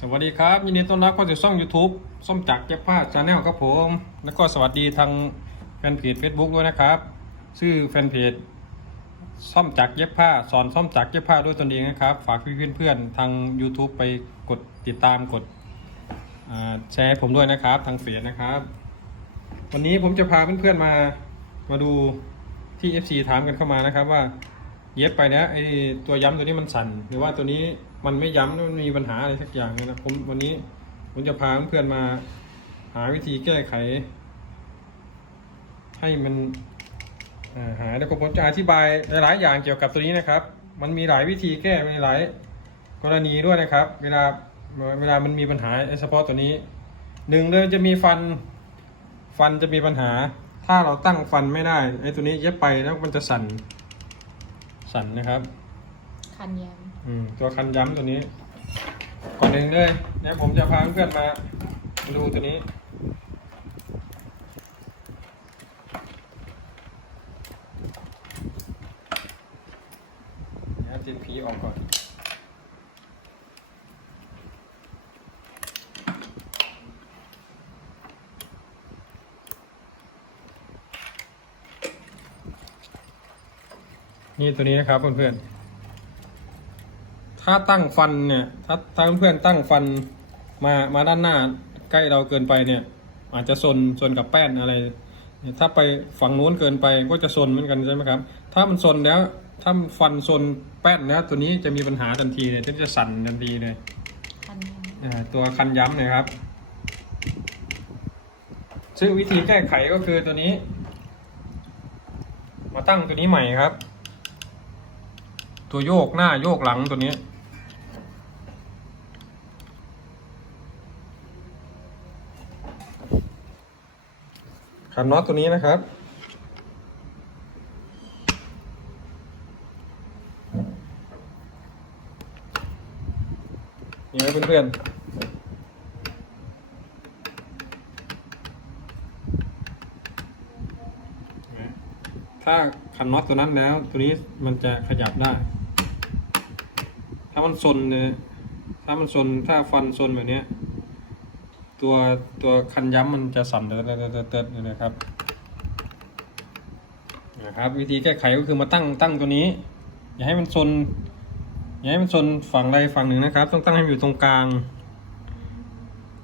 สวัสดีครับ ยินดีต้อนรับเข้าสู่ช่อง YouTube ส้มจักรเย็บผ้าชาแนลครับผม แล้วก็สวัสดีทางแฟนเพจ Facebook ด้วยนะครับ ชื่อแฟนเพจส้มจักรเย็บผ้า สอนส้มจักรเย็บผ้าด้วยตนเองนะครับ ฝากพี่เพื่อนๆทาง YouTube ไปกดติดตามกดแชร์ผมด้วยนะครับทางเฟซนะครับ วันนี้ผมจะพาเพื่อนๆมามาดูที่ FC ถามกันเข้ามานะครับว่าเย็บไปเนี้ยไอตัวย้ำตัวนี้มันสั่นหรือว่าตัวนี้ มันไม่ย้ำมันมีปัญหาอะไรสักอย่างเนี่ยนะผมวันนี้ผมจะพาเพื่อนมา หาวิธีแก้ไข ให้มันหายแล้วก็ผมจะอธิบายหลายๆอย่างเกี่ยวกับตัวนี้นะครับ มันมีหลายวิธีแก้มีหลายกรณีด้วยนะครับ เวลาเวลามันมีปัญหาเฉพาะตัวนี้หนึ่งเลยจะมีฟันฟันจะมีปัญหา ถ้าเราตั้งฟันไม่ได้ไอ้ตัวนี้เย็บไปแล้วมันจะสั่นสั่นนะครับ คันยมอืมตัวคันย้ำตัวนี้ ก่อนหนึ่งเลยเดี๋ยวผมจะพาเพื่อนมาดูตัวนี้ เดี๋ยวจินผีออกก่อน นี่ตัวนี้นะครับเพื่อนๆ ถ้าตั้งฟันเนี่ย ถ้าถ้าเพื่อนๆตั้งฟันมามาด้านหน้าใกล้เราเกินไปเนี่ย อาจจะซนซนกับแป้นอะไร ถ้าไปฝั่งนู้นเกินไปก็จะซนเหมือนกันใช่ไหมครับ ถ้ามันซนแล้วถ้าฟันซนแป้นแล้วตัวนี้จะมีปัญหาทันทีเลยที่จะสั่นทันทีเลยคันแยมอ่าตัวคันย้ำเนะครับ ซึ่งวิธีแก้ไขก็คือตัวนี้ มาตั้งตัวนี้ใหม่ครับ ตัวโยกหน้าโยกหลังตัวนี้ ขันน็อตตัวนี้นะครับนี่นะเพื่อนๆ ถ้าขันน็อตตัวนั้นแล้ว ตัวนี้มันจะขยับได้ ถ้ามันซนเนี่ยถ้ามันซนถ้าฟันซนแบบเนี้ย ตัวตัวคันย้ำมันจะสั่นเติร์ดเติร์ดนะครับนะครับ วิธีแก้ไขก็คือมาตั้งตั้งตัวนี้ อย่าให้มันซนอย่าให้มันชนฝั่งใดฝั่งหนึ่งนะครับ ต้องตั้งให้มันอยู่ตรงกลาง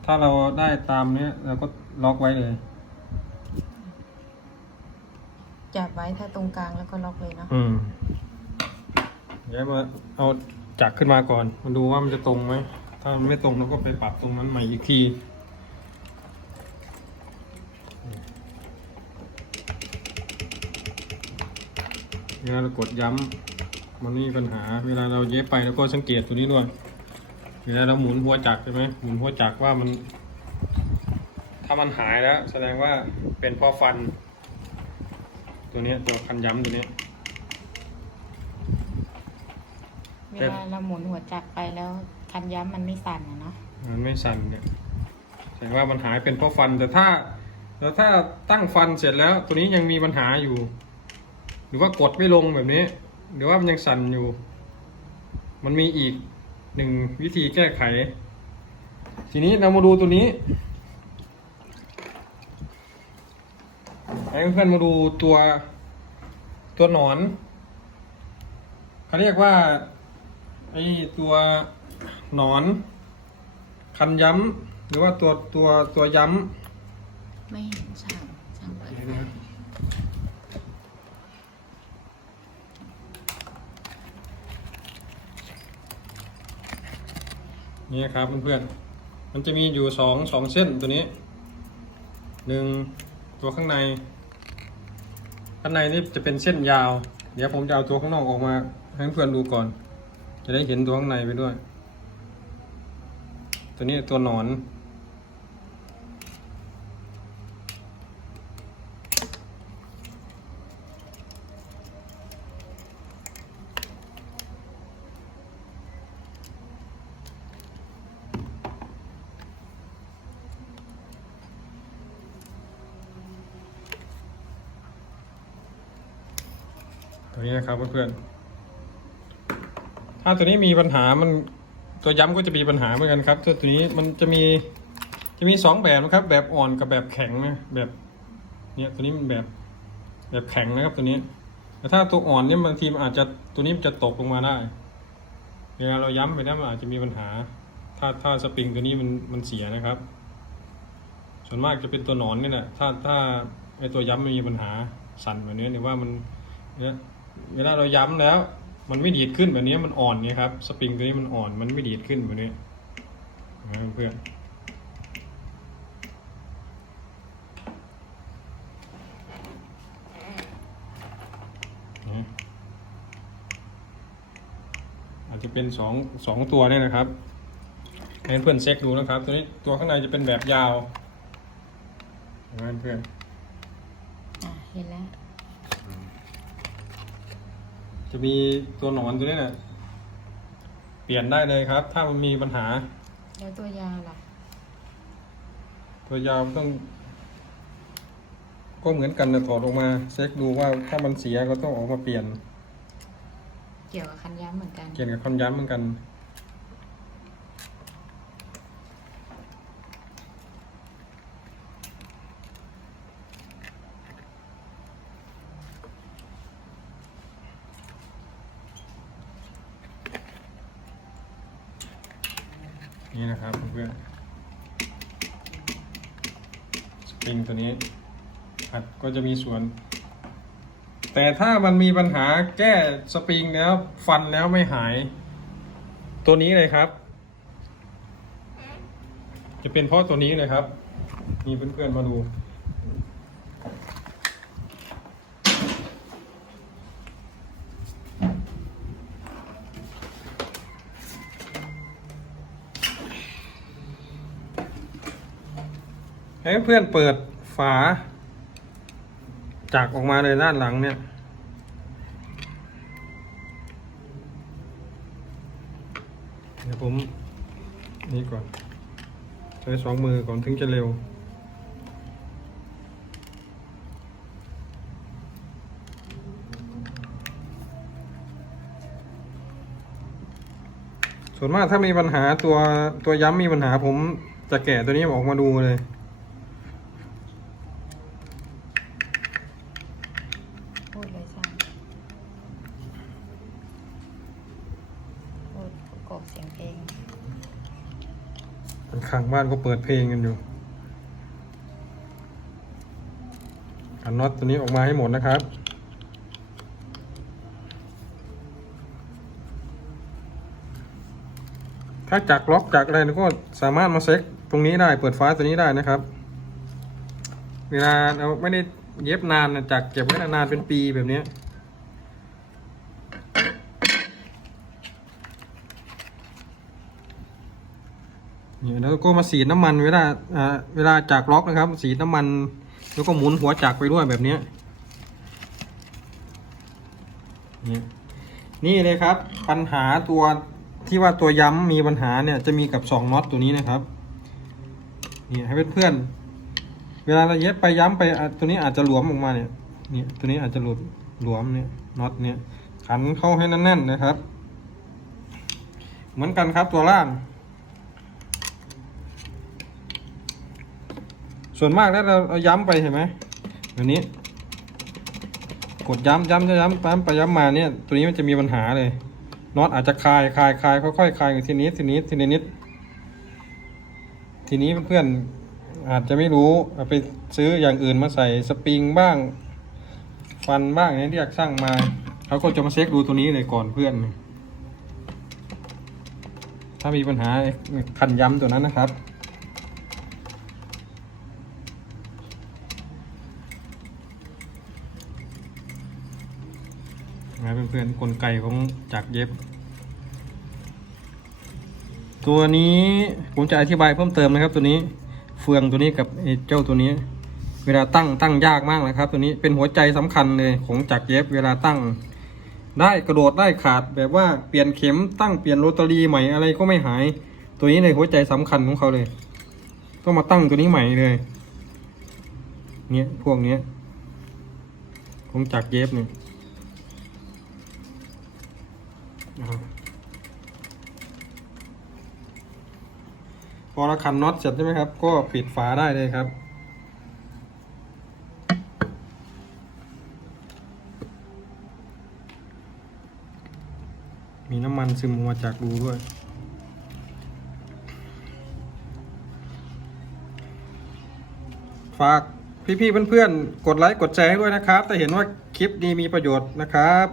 ถ้าเราได้ตามเนี้ยเราก็ล็อกไว้เลยจับไว้ถ้าตรงกลางแล้วก็ล็อกเลยเนาะอืมเดี๋ยวมาเอาจักขึ้นมาก่อนมาดูว่ามันจะตรงไหมถ้ามันไม่ตรงเราก็ไปปรับตรงนั้นใหม่อีกที เวลาเรากดย้ำมันไม่มีปัญหา เวลาเราเย็บไปแล้วก็สังเกตตัวนี้ด้วย เวลาเราหมุนหัวจักรใช่ไหมหมุนหัวจักรว่ามัน ถ้ามันหายแล้ว แสดงว่าเป็นเพราะฟัน ตัวเนี้ยตัวคันย้ำตัวเนี้ยเวลาเราหมุนหัวจักรไปแล้วคันย้ำมันไม่สั่นอะเนาะมันไม่สั่นเนี่ยแสดงว่ามันหายเป็นเพราะฟันแต่ถ้าแต่ถ้าตั้งฟันเสร็จแล้ว ตัวนี้ยังมีปัญหาอยู่ห รือว่ากดไม่ลงแบบนี้ หรือว่ามันยังสั่นอยู่ มันมีอีกหนึ่งวิธีแก้ไข ทีนี้เรามาดูตัวนี้ให้เพื่อนมาดูตัวตัวหนอนเขาเรียกว่าไอ้ตัวหนอนคันย้ำหรือว่าตัวตัวตัวย้ไม่เห็นช่างช่างเปิดไฟำ นี่ครับเพื่อนๆ มันจะมีอยู่สองสองเส้นตัวนี้หนึ่งตัวข้างใน ข้างในนี่จะเป็นเส้นยาว เดี๋ยวผมจะเอาตัวข้างนอกออกมา ให้เพื่อนดูก่อน จะได้เห็นตัวข้างในไปด้วย ตัวนี้ตัวหนอน นี้นะครับเพื่อนๆถ้าตัวนี้มีปัญหามันตัวย้ำก็จะมีปัญหาเหมือนกันครับ ตัวตัวนี้มันจะมีจะมีสองแบบนะครับ แบบอ่อนกับแบบแข็งนะแบบเนี่ยตัวนี้มันแบบแบบแข็งนะครับตัวนี้ แต่ถ้าตัวอ่อนเนี่ยบางทีมันอาจจะตัวนี้มันจะตกลงมาได้เวลาเราย้ำไปแล้วมันอาจจะมีปัญหา ถ้าถ้าสปริงตัวนี้มันมันเสียนะครับ ส่วนมากจะเป็นตัวหนอนนี่แหละถ้าถ้าไอตัวย้ำมันมีปัญหาสั่นแบบนี้หรือว่ามันเนี่ย เวลาเราย้ำแล้ว มันไม่ดีดขึ้นแบบนี้มันอ่อนเนี่ยครับสปริงตัวนี้มันอ่อนมันไม่ดีดขึ้นแบบนี้นะเพื่อนอาจจะเป็นสองสองตัวเนี่ยนะครับให้เพื่อนเช็คดูนะครับ ตัวนี้ตัวข้างในจะเป็นแบบยาวนไหมเพื่อน อะเห็นแล้ว จะมีตัวหนอนตัวนี้เนี่ยเปลี่ยนได้เลยครับ ถ้ามันมีปัญหา แล้วตัวยาวล่ะ ตัวยาวต้อง ก็เหมือนกันนะถอดออกมาเช็คดูว่าถ้ามันเสียก็ต้องออกมาเปลี่ยน เกี่ยวกับคันย้ำเหมือนกันเปลี่ยนกับคอนย้ำเหมือนกัน นี่นะครับเพื่อนสปริงตัวนี้อัดก็จะมีส่วน แต่ถ้ามันมีปัญหาแก้สปริงแล้วฟันแล้วไม่หาย ตัวนี้เลยครับ จะเป็นเพราะตัวนี้เลยครับ มีเพื่อนๆมาดู ให้เพื่อนเปิดฝา จากออกมาเลยด้านหลังเนี่ย เดี๋ยวผม นี่ก่อน ใช้สองมือก่อนถึงจะเร็วส่วนมากถ้ามีปัญหาตัวตัวย้ำมีปัญหาผมจะแกะตัวนี้ออกมาดูเลย พูดเลยสั่งพูดประกอบเสียงเพลง ข้าง บ้านก็เปิดเพลงกันอยู่อันน็อตตัวนี้ออกมาให้หมดนะครับ ถ้าจักล็อกจักอะไรก็สามารถมาเซ็กตรงนี้ได้เปิดฟ้าตัวนี้ได้นะครับ เวลาเราไม่ได้เย็บนานนะจักเก็บไว้นานๆเป็นปีแบบนี้ เนี่ยแล้วก็มาสีน้ำมันเวลาอ่าเวลาจักล็อกนะครับ สีน้ำมัน แล้วก็หมุนหัวจักไปด้วยแบบนี้เนี่ยนี่เลยครับ ปัญหาตัวที่ว่าตัวย้ำมีปัญหาเนี่ยจะมีกับสองน็อตตัวนี้นะครับนี่ให้เพื่อนๆเวลาเราเย็บไปย้ำไปตัวนี้อาจจะหลวมออกมาเนี่ยนี่ตัวนี้อาจจะหลุดหลวมเนี่ยน็อตเนี่ยขันเข้าให้แน่นๆนะครับ เหมือนกันครับตัวล่าง ส่วนมากแล้วเราเราย้ำไปเห็นไหมแบบนี้ กดย้ำย้ำย้ำย้ำย้ำไปย้ำมาเนี่ย ตัวนี้มันจะมีปัญหาเลยน็อตอาจจะคลายคลายคลายค่อยๆคลายทีนี้ทีนี้ทีนี้นิดทีนี้เพื่อนๆอาจจะไม่รู้เอาไปซื้ออย่างอื่นมาใส่สปริงบ้าง ฟันบ้างเนี่ยเรียกช่างมาเขาก็จะมาเช็คดูตัวนี้เลยก่อนเพื่อน ถ้ามีปัญหาคันย้ำตัวนั้นนะครับ นะเพื่อนๆกลไกของจักรเย็บ ตัวนี้ผมจะอธิบายเพิ่มเติมนะครับ ตัวนี้เฟืองตัวนี้กับเจ้าตัวนี้ เวลาตั้งตั้งยากมากนะครับ ตัวนี้เป็นหัวใจสำคัญเลยของจักรเย็บ เวลาตั้ง ได้กระโดดได้ขาดแบบว่าเปลี่ยนเข็มตั้งเปลี่ยนโรตารีใหม่อะไรก็ไม่หาย ตัวนี้เลยหัวใจสำคัญของเขาเลย ต้องมาตั้งตัวนี้ใหม่เลย เนี่ยพวกเนี้ยของจักรเย็บเนี่ย อ่า พอเราขันน็อตเสร็จใช่ไหมครับ ก็ปิดฝาได้เลยครับ มีน้ำมันซึมออกมาจากรูด้วยฝากพี่ๆเพื่อนๆ กดไลค์กดแชร์ให้ด้วยนะครับ ถ้าเห็นว่าคลิปนี้มีประโยชน์นะครับ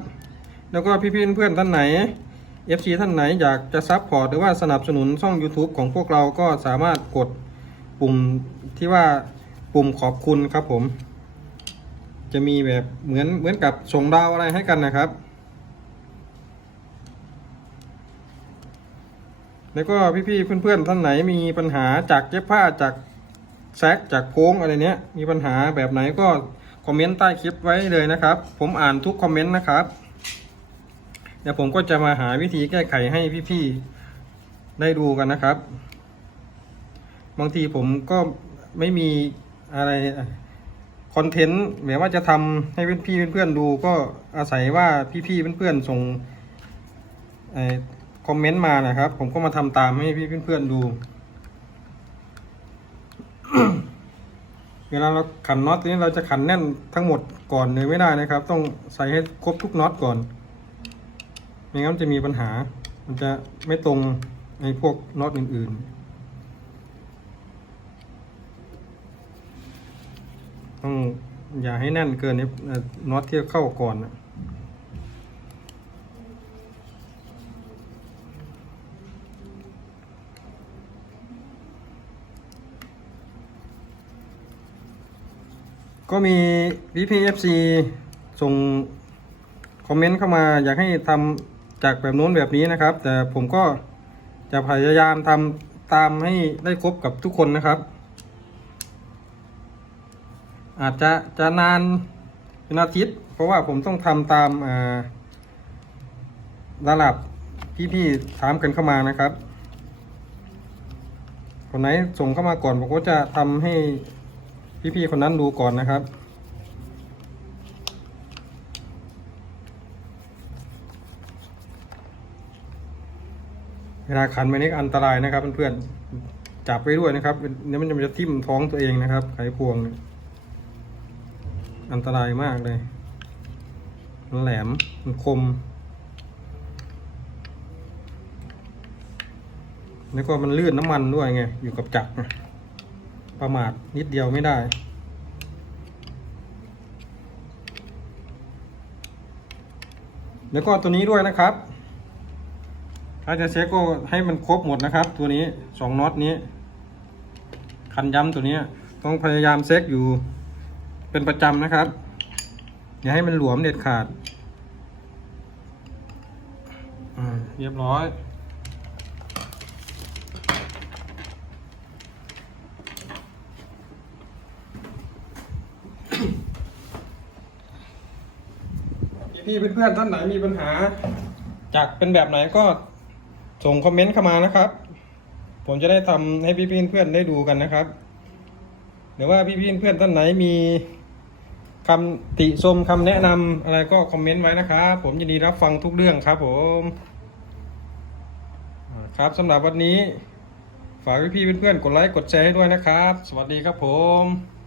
แล้วก็พี่ๆเพื่อนๆท่านไหน FC ท่านไหนอยากจะซับพอร์ตหรือว่าสนับสนุนช่อง YouTube ของพวกเราก็สามารถกดปุ่มที่ว่าปุ่มขอบคุณครับผม จะมีแบบเหมือนเหมือนกับส่งดาวอะไรให้กันนะครับ แล้วก็พี่ๆเพื่อนๆท่านไหนมีปัญหาจากเย็บผ้าจากแซกจากโค้งอะไรเนี้ย มีปัญหาแบบไหนก็คอมเมนต์ใต้คลิปไว้เลยนะครับ ผมอ่านทุกคอมเมนต์นะครับ เดี๋ยวผมก็จะมาหาวิธีแก้ไขให้พี่ๆได้ดูกันนะครับ บางทีผมก็ไม่มีอะไรคอนเทนต์แบบว่าจะทำให้เพี่ๆเพื่อนๆดูก็อาศัยว่าพี่ๆเพื่อนๆส่งเอ่อคอมเมนต์มานะครับ ผมก็มาทำตามให้พี่เพื่อนๆดู เวลาเราขันน็อตตัวนี้เราจะขันแน่นทั้งหมดก่อนเลยไม่ได้นะครับ ต้องใส่ให้ครบทุกน็อตก่อน ไม่งั้นจะมีปัญหา มันจะไม่ตรงในพวกน็อตอื่นๆ ต้องอย่าให้แน่นเกินนี่น็อตที่เข้าก่อนนะก็มี VPFC ส่งคอมเมนต์เข้ามาอยากให้ทำ จากแบบโน้นแบบนี้นะครับ แต่ผมก็จะพยายามทำตามให้ได้ครบกับทุกคนนะครับ อาจจะจะนานเป็นอาทิตย์ เพราะว่าผมต้องทำตามอ่าระดับพี่ๆถามกันเข้ามานะครับคนไหนส่งเข้ามาก่อนผมก็จะทำให้พี่ๆคนนั้นดูก่อนนะครับ เวลาขันไปนี่อันตรายนะครับเพื่อนๆจับไว้ด้วยนะครับเดี๋ยวมันจะทิ่มท้องตัวเองนะครับ ไขควง อันตรายมากเลยมันแหลมมันคม แล้วก็มันลื่นน้ำมันด้วยไง อยู่กับจักรประมาทนิดเดียวไม่ได้แล้วก็ตัวนี้ด้วยนะครับ ถ้าจะเช็คก็ให้มันครบหมดนะครับ ตัวนี้สองน็อตนี้ คันย้ำตัวนี้ต้องพยายามเช็คอยู่เป็นประจำนะครับ อย่าให้มันหลวมเด็ดขาดเรียบร้อย พี่เพื่อนๆท่านไหนมีปัญหา จากเป็นแบบไหนก็ ส่งคอมเมนต์เข้ามานะครับ ผมจะได้ทำให้พี่ๆเพื่อนได้ดูกันนะครับ หรือว่าพี่ๆเพื่อนท่านไหนมีคำติชมคำแนะนำอะไรก็คอมเมนต์ไว้นะครับผมยินดีรับฟังทุกเรื่องครับผมครับสำหรับวันนี้ ฝากพี่ๆเพื่อนๆกดไลค์กดแชร์ให้ด้วยนะครับ สวัสดีครับผม